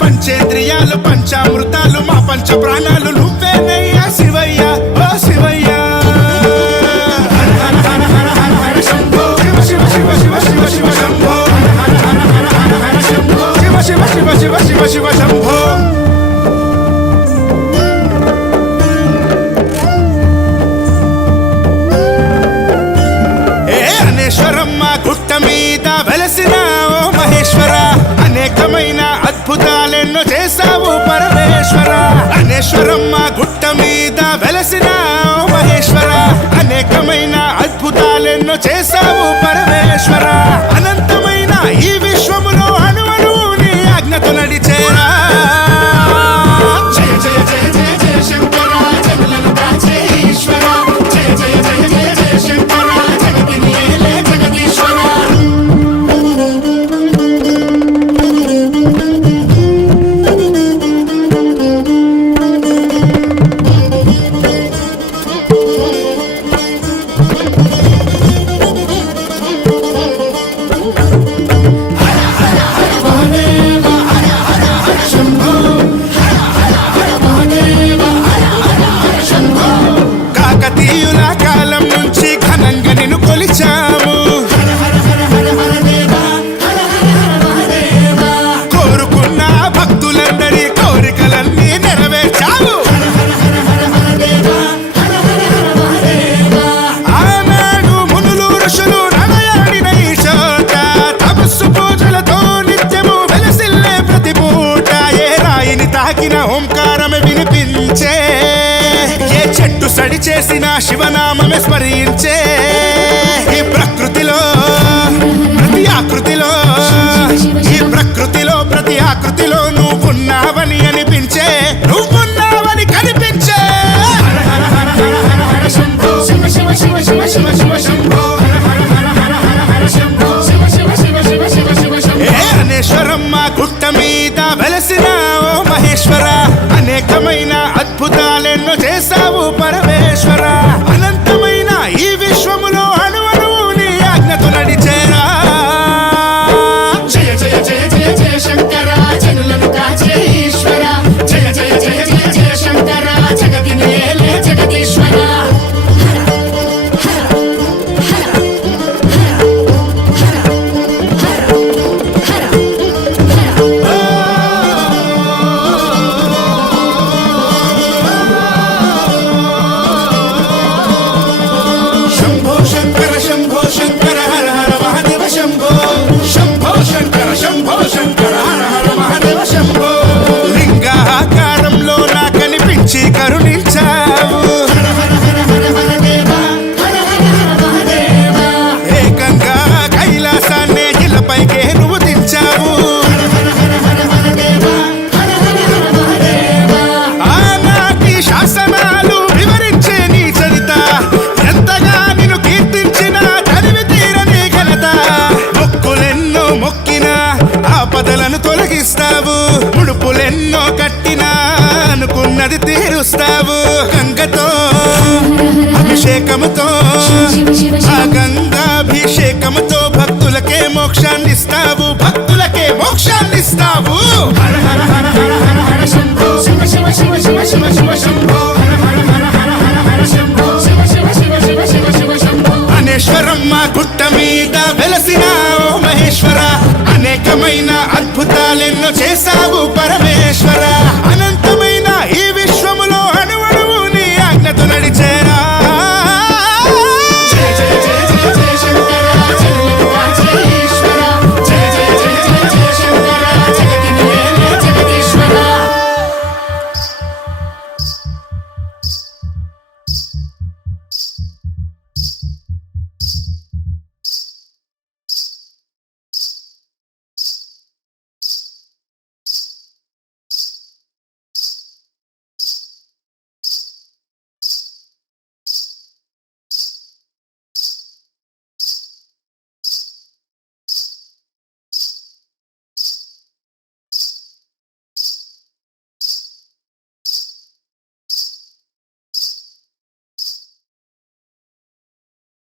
పంచేంద్రియాలు పంచామృతాలు మా పంచ ప్రాణాలు నువ్వేనయ్యా శివయ్య ఓ శివయ్య శంభో శివ శివ శివ శివ శివ శంభో శివ శివ శివ శివ శివ శివ శంభో అనేశ్వరమ్మ గుట్ట మీద వెలసిన ఓ మహేశ్వర అనేకమైన అద్భుతాలెన్నో చేశావు పరమేశ్వర అనేశ్వరమ్మ గుట్ట మీద వెలసిన ఓ మహేశ్వర అనేకమైన అద్భుతాలెన్నో చేశావు పరమేశ్వర అనంతమైన ఈ విశ్వములో అణువణు నీ ఆజ్ఞతో నడిచేరా జయ జయ జయ జయ జయ శంకర జగలను కాచే ఈశ్వర జయ జయ జయ జయ జయ శంకర జగతిని ఏలే జగదీశ్వర కాకతీయుల కాలం నుంచి ఘనంగా నిన్ను కొలిచాము కోరుకున్న భక్తులందరి కోరికలన్నీ నెరవేర్చావు ఆనాడు మునులు ఋషులు నడయాడిన ఈ చోట తపస్సు పూజలతో నిత్యము వెలసిల్లే ప్రతి పూట ఏ రాయిని తాకిన ఓంకారమే వినిపించే ఏ చెట్టు సడి చేసిన శివనామమే స్మరించే ఈ ప్రకృతిలో ప్రతి ఆకృతిలో ఈ ప్రకృతిలో ప్రతి ఆకృతిలో నువ్వున్నావని అనిపించే నువ్వున్నావని కనిపించే శంభో శివ శివ శివ శివ శివ శివ శంభో అనేశ్వరమ్మ గుట్ట మీద వెలసిన ఓ మహేశ్వర అనేకమైన అద్భుతాలెన్నో చేశావు పరమేశ్వర అనంతమైన ఈ విశ్వములో అణువణు నీ ఆజ్ఞతో నడిచేరా జయ జయ జయ జయ జయ శంకర జనులను కాచే ఈశ్వర జయ జయ జయ జయ జయ శంకర జగతిని ఏలే జగదీశ్వర శంభో శంకర శంభో శంకర హర హర మహాదేవ శంభో శంభో శంకర శంభో శంకర హర హర మహాదేవ శంభో లింగాకారంలో నా కనిపించి కరుణించావు ఏకంగా కైలాసాన్నే ఇలపైకే నువ్వు దించావు ఆనాటి శాసనాలు వివరించే నీ చరిత ఎంతగా నిన్ను కీర్తించిన తనివి తీరని ఘనత మొక్కులెన్నో మొక్కినా ఆపదలను తొలగిస్తావు ముడుపులెన్నో కట్టినా అనుకున్నది తీరుస్తావు గంగతో అభిషేకముతో ఆ గంగాభిషేకముతో భక్తులకే మోక్షాన్నిస్తావు భక్తులకే మోక్షాన్నిస్తావు హర హర హర హర హర హర శంభో శివ శివ శివ శివ శివ శివ శంభో హర హర హర హర హర హర శంభో శివ శివ శివ శివ శివ శివ శంభో అనేశ్వరమ్మ గుట్ట మీద వెలసిన ఓ మహేశ్వర అనేకమైన అద్భుతాలెన్నో చేశావు పరమేశ్వర